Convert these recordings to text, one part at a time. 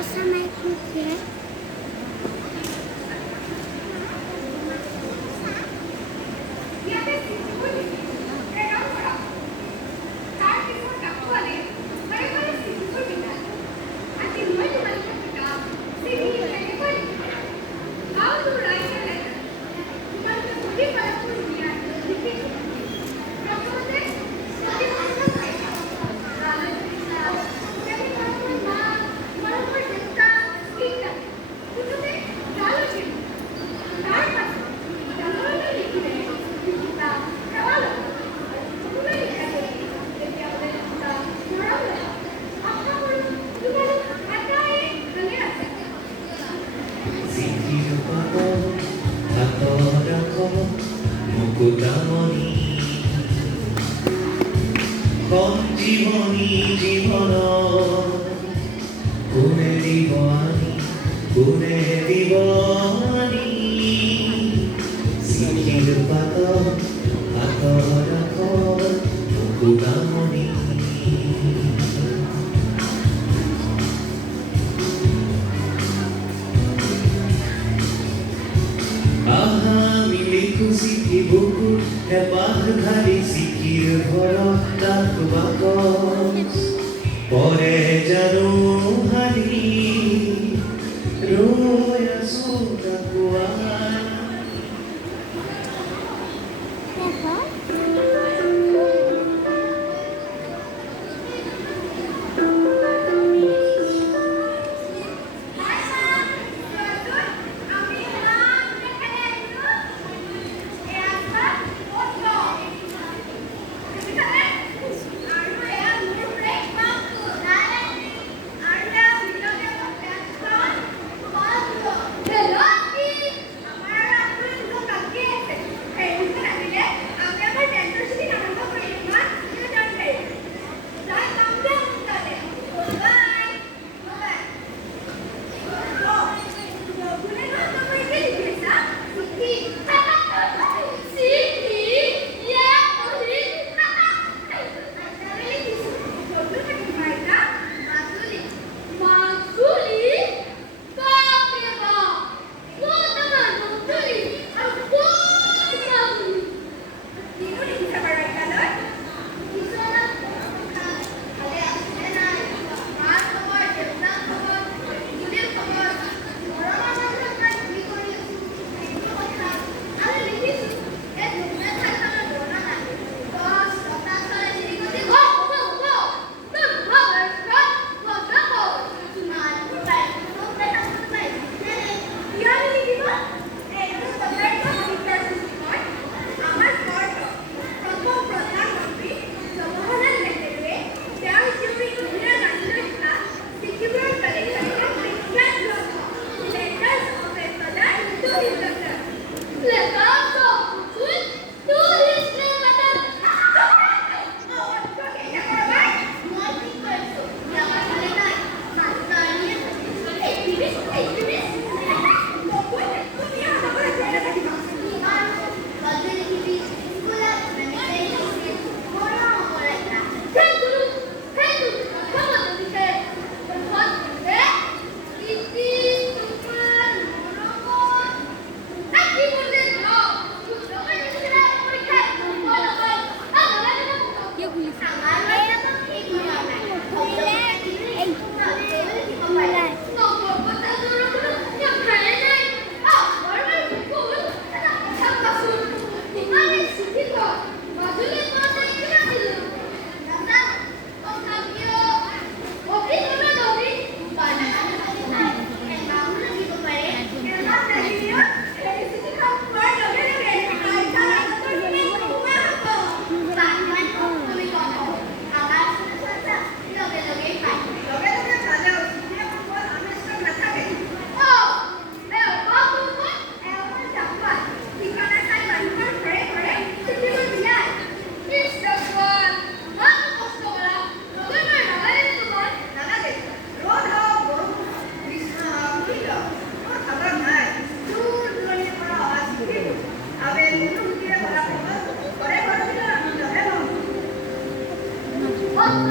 kasama ko here. জীবনী জীবন কোনে দিব আনি কোনে দিব আনি চিঠিৰ পাত হাতৰ ৰাখৰ মুকুতামণি আহা মিলি খুচিঠি বুকুত এপাহ ঢালি চিঠিৰ ঘৰত ডাক বাকচ পৰে জানো হাৰি ৰৈ আছো ডাকুৱা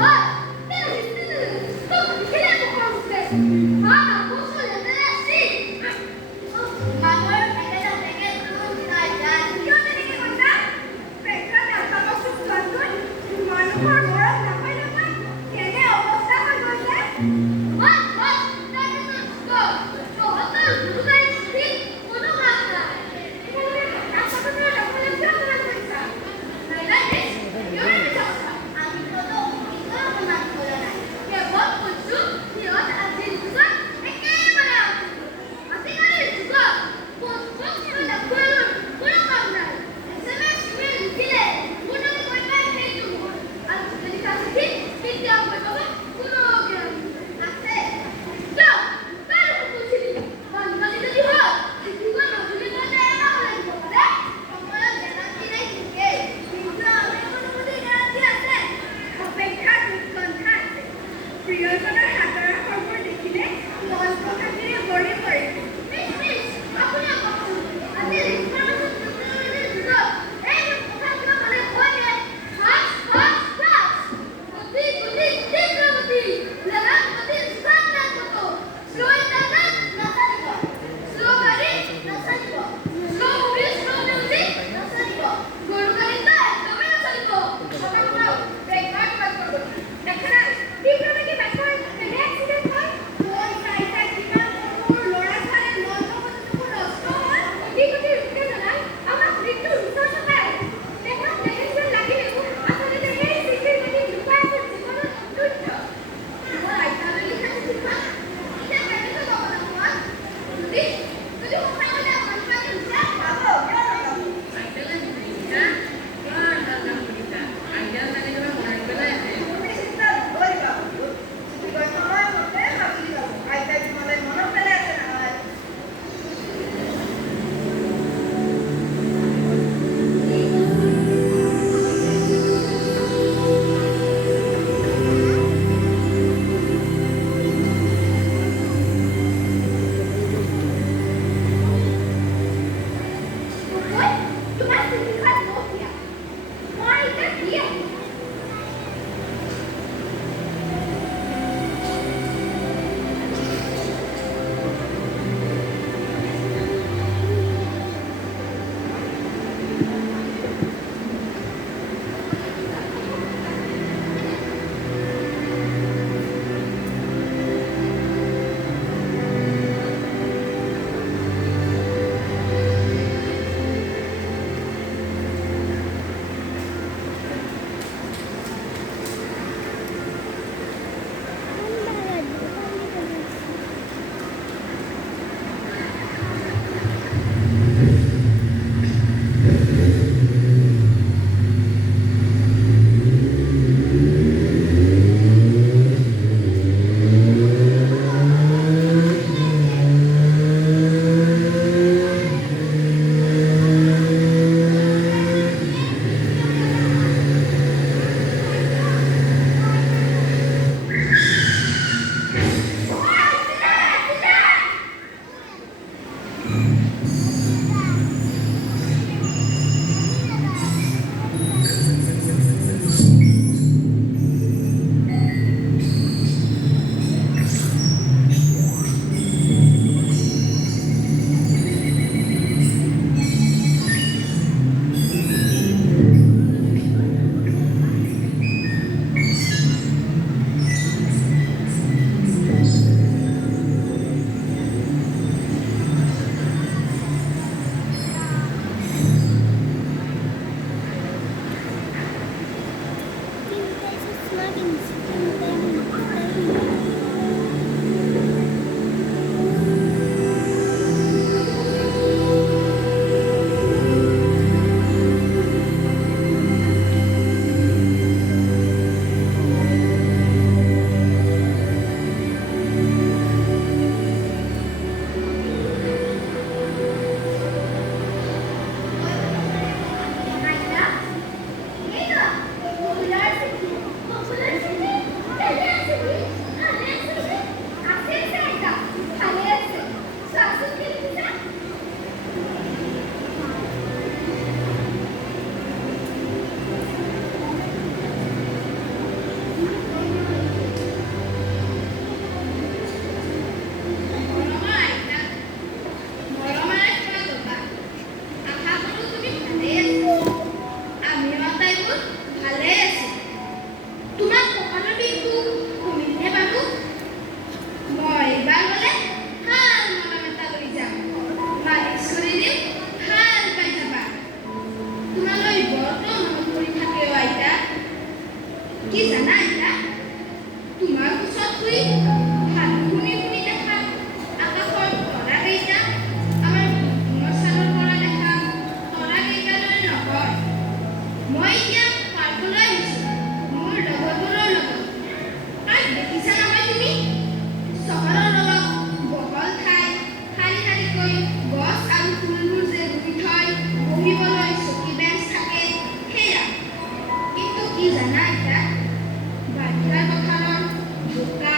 아! 내가 있는 거! 너 걔네 못 봤을 때! 아! প্ৰিয়জনৰ হাতৰ আখৰবোৰ দেখিলে মন প্ৰশান্তিৰে ভৰি পৰে। মিছ, আপুনি আকৌ আজি লিখিবৰ পাছত যুদ্ধৰ যুদ্ধত এই কথা কিবা মানে হয় নে? ফাঁচ গতি তীব্ৰ গতি লাগাম গতি স্থান না কত স্লো টানা নাচালিব স্লো গাড়ী নাচালিব স্লো মিউজিক নাচালিব গৰু গাড়ীটা একদমেই নাচালিব কথা ব্ৰেক মাৰ্ক কৰিব দেখা তীব্ৰ গতি বাইকৰ কেনে এক্সিডেণ্ট হয় মই চাই কিমান মোৰ ল'ৰা ছোৱালীৰ মন মগজুবোৰ নষ্ট হয় অতি গতি ৰুখে জনাই আমাক মৃত্যুৰ ওচৰ চপাই দেখা দেখিছিল লাগিলেও আচলতে সেই চিঠিৰ গতি লুকাই আছে জীৱনৰ সৌন্দৰ্য মই আইতালৈ লিখা চিঠিখন এতিয়া কেনেকৈ ল'ব নাপাওঁ যদি সোমাই গ'লে মানুহবিলাকে লুকাই পাব আইতালৈ লিখা কিমান দাদা সুধিছা আইতা চাগে কিবা মনত পেলাই আছে তুমি চিন্তা নকৰিবা চিঠিখন সময়মতে ভাবি যাব আইতাই তোমালৈ মনত পেলাই আছে নহয় তোমাৰ চিঠিখন মোক দিয়া মই এতিয়া দি আহিম কি জানা আইতা তোমাৰ ওচৰত শুই হাত শুনি দেখা আকাশৰ তৰাকেইটা আমাৰ ছালৰ পৰা দেখা তৰাকেইটালৈ নহয় মই এতিয়া পাৰ্কলৈ আহিছোঁ মোৰ লগৰবোৰৰ লগত তাত দেখিছা নহয় তুমি চহৰৰ লগত বহল ঠাই শাৰী শাৰীকৈ গছ আৰু ফুলবোৰ যে ৰুই থয় বহিবলৈ চকী বেঞ্চ থাকে সেয়া কিন্তু কি জানা আইতা বাৰিষাৰ পথাৰৰ বোকা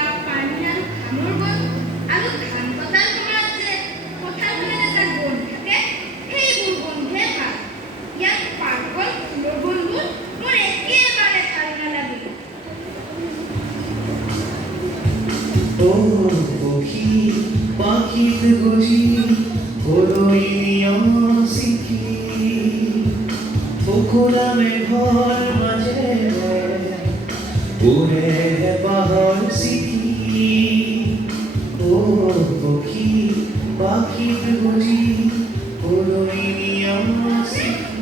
ও পক্ষী পাখিত বুঝি হৰৈ নিয়ম শিকি বকুৰা মেঘৰ মাজেৰে উৰে হেঁপাহৰ চিঠি ও পক্ষী পাখিত বুঝি হৰৈ নিয়ম শিকি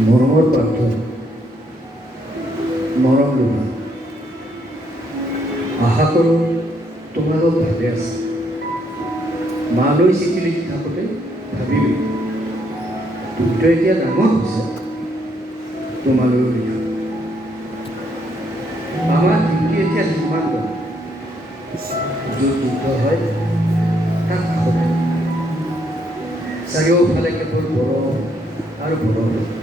মৰমৰ পাত্ৰ মৰম লোৱা আশা কৰোঁ তোমালোক ভালে আছে মালৈ চিঠি লিখি থাকোঁতে ভাবিলোঁ তুমিতো এতিয়া ডাঙৰ হৈছে তোমালৈও লিখা আমাৰ ডিউটি এতিয়া যিমান য'ত যুদ্ধ হয় তাক কাষতে চাৰিওফালে কেৱল বৰফ আৰু বৰফ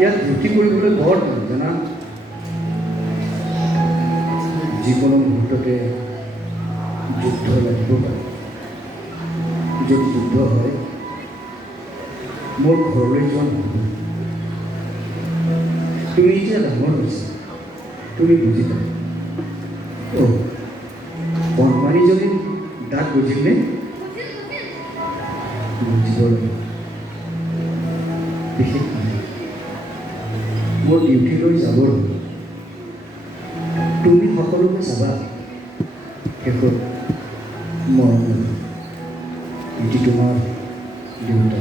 ইয়াত ডিউটি কৰিবলৈ বৰ ভাল জানা যিকোনো মুহূৰ্ততে যুদ্ধ লাগিব পাৰে যদি যুদ্ধ হয় মোৰ ঘৰলৈ যোৱা নহ'ব তুমি এতিয়া ডাঙৰ হৈছে তুমি বুজি পাবা অ' কণমানিজনী দাঁত বুজিলে বুজিব লাগিব বিশেষ মোৰ ডিউটিলৈ যাবৰ তুমি সকলোকে চাবা শেষত মৰম এটি তোমাৰ দেউতা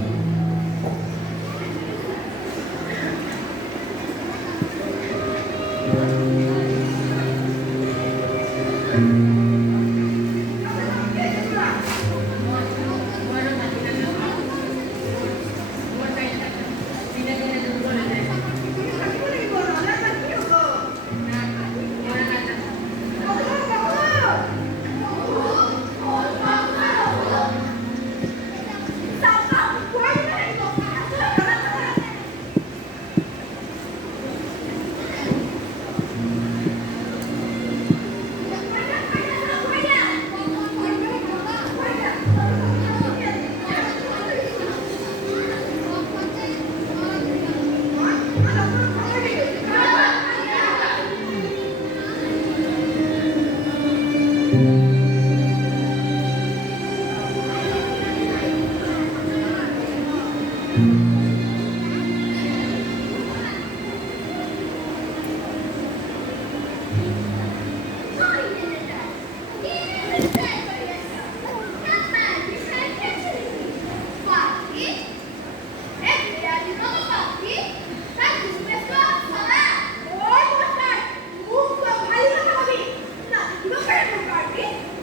Party?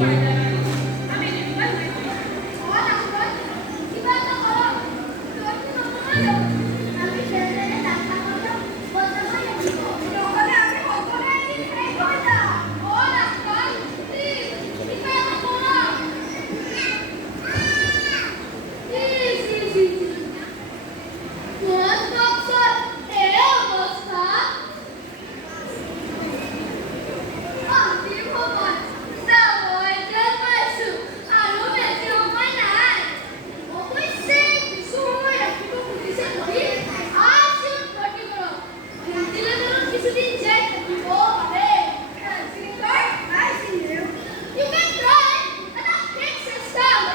আমি নিৰ্বাণ কৰিছোঁ। কিবা এটা কৰক। আমি যেনেদৰে ডাক্তৰক বচাব লাগিব। নহ'লে আমি সকলোৱে এদিন শেষ হৈ যাম। ডাক্তৰ, প্লিজ, কিবা এটা কৰক। What doctor? এই অৱস্থা। ভগৱান, যাব এতিয়া পাইছোঁ আৰু বেছি সময় নাই। অৱশ্যে কিছু সময় ৰাখিব খুজিছে যদি আজি ভৰ্তি কৰক। ভেণ্টিলেটৰত কিছুদিন জীয়াই থাকিব পাৰে। You can try, and I'll fix this stuff.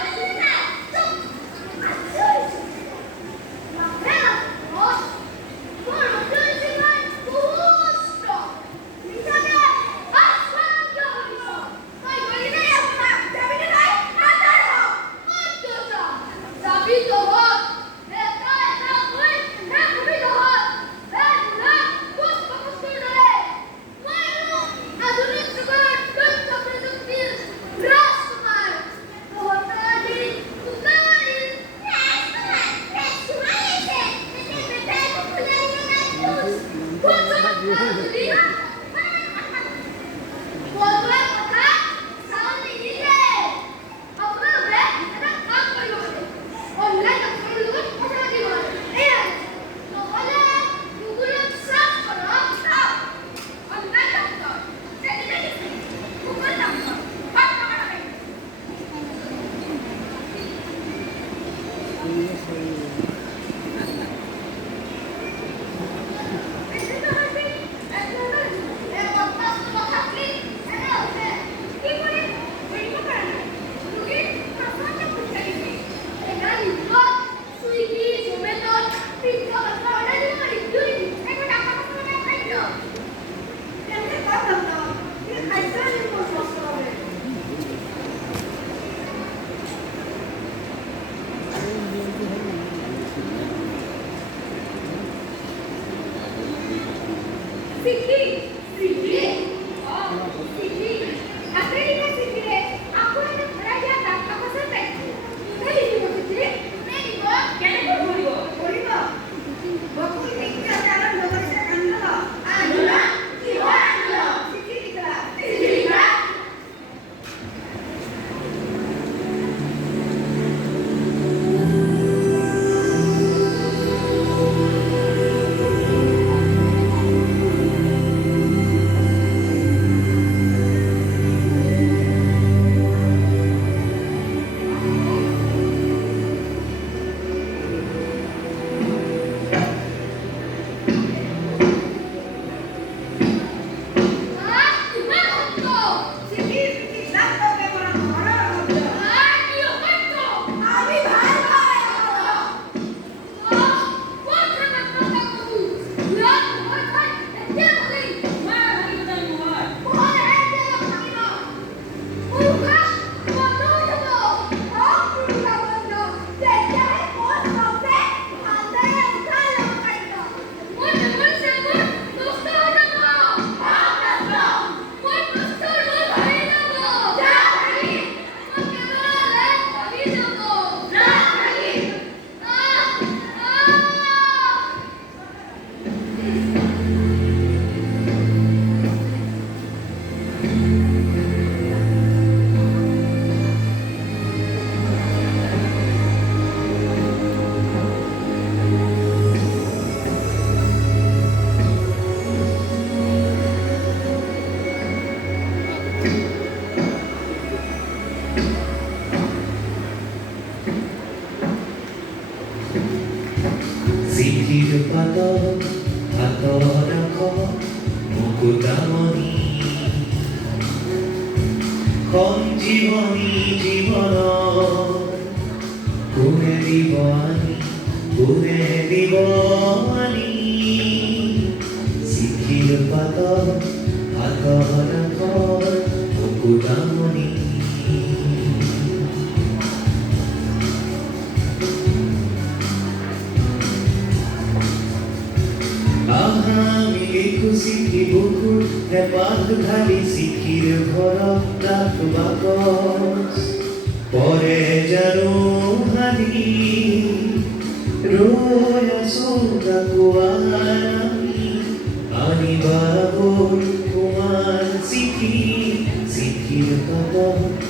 সঞ্জীৱনী জীৱনৰ কোনে দিব আনি কোনে দিব আনি চিঠিৰ পাতৰ হাতৰ আখৰ মুকুতামণি আহা আমি লিখো চিঠি বুকুত হেপাহ ঢালি চিঠিৰ ঘৰত ডাক বাকচ পৰে জানো হানি ৰৈ আছো আমি আনিবা গ'ল তোমাৰ চিঠিৰ পাতত